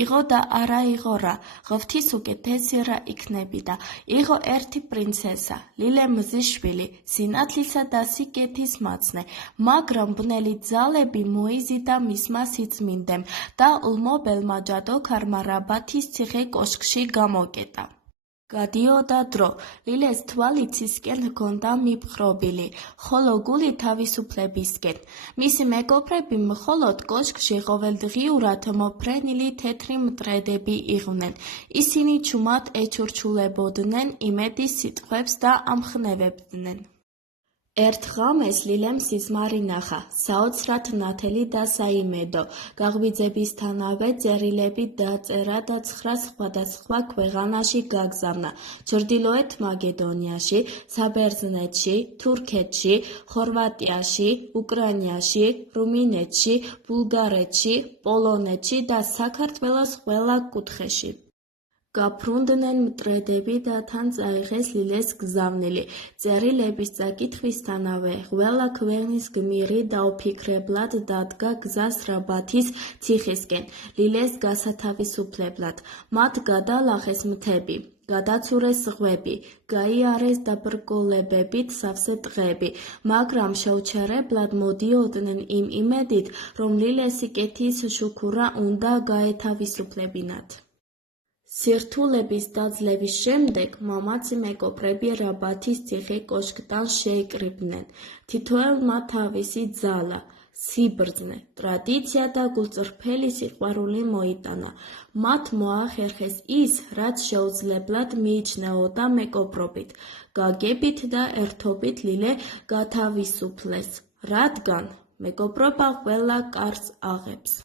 იყო და არა იყო რა, ღვთის უკეთესი რა იქნებიდა. იყო ერთი პრინცესა, ლილე მზიშვილი, სინათლისა და სიკეთის მაცნე, მაგრამ ბნელი ძალები მოიზიდა მისმა სიწმინდემ და ულმობელმა ჯადოქარმა რაბათის ციხე კოშკში გამოკეტა. გადიოდა დრო, ლილეს თვალი ცისკენ ჰქონდა მიპყრობილი, ხოლო გული თავისუფლებისკენ. მისი მეგობრები მხოლოდ კოშკში ყოველდღიურად მოფრენილი თეთრი მტრედები იყვნენ. ისინი ჩუმად ეჩურჩულებოდნენ იმედის სიტყვებს და ამხნევებდნენ. ერთ ღამეს ლილემ სიზმარი ნახა, საოცრად ნათელი და საიმედო, გაღვიძებისთანავე წერილები დაწერა და 9 სხვადასხვა ქვეყანაში გაგზავნა: ჩრდილოეთ მაკედონიაში, საბერძნეთში, თურქეთში, ხორვატიაში, უკრაინაში, რუმინეთში, ბულგარეთში, პოლონეთში და საქართველოს ყველა კუთხეში. გაფრუნდნენ მტრედები და თან წაიღეს ლილეს გზავნილი. წერილების წაკითხვისთანავე ყველა ქვეყნის გმირი დაუფიქრებლად დადგა გზას რაბათის ციხისკენ, ლილეს გასათავისუფლებლად. მათ გადალახეს მთები, გადაცურეს ზღვები, გაიარეს დაბრკოლებებით სავსე ტყეები, მაგრამ შეუჩერებლად მოდიოდნენ იმ იმედით, რომ ლილეს სიკეთის შუქურა უნდა გაეთავისუფლებინათ. სირთულების დაძლევის შემდეგ მამაცი მეგობრები რაბათის ციხე კოშკთან შეიკრიბნენ. თითოეულმა თავისი ძალა, სიბრძნე, ტრადიცია და გულწრფელი სიყვარული მოიტანა. მათ მოახერხეს ის, რაც შეუძლებლად მიიჩნეოდა მეგობრობით. გაგებით და ერთობით ლილე გათავისუფლეს, რადგან მეგობრობა ყველა კარს აღებს.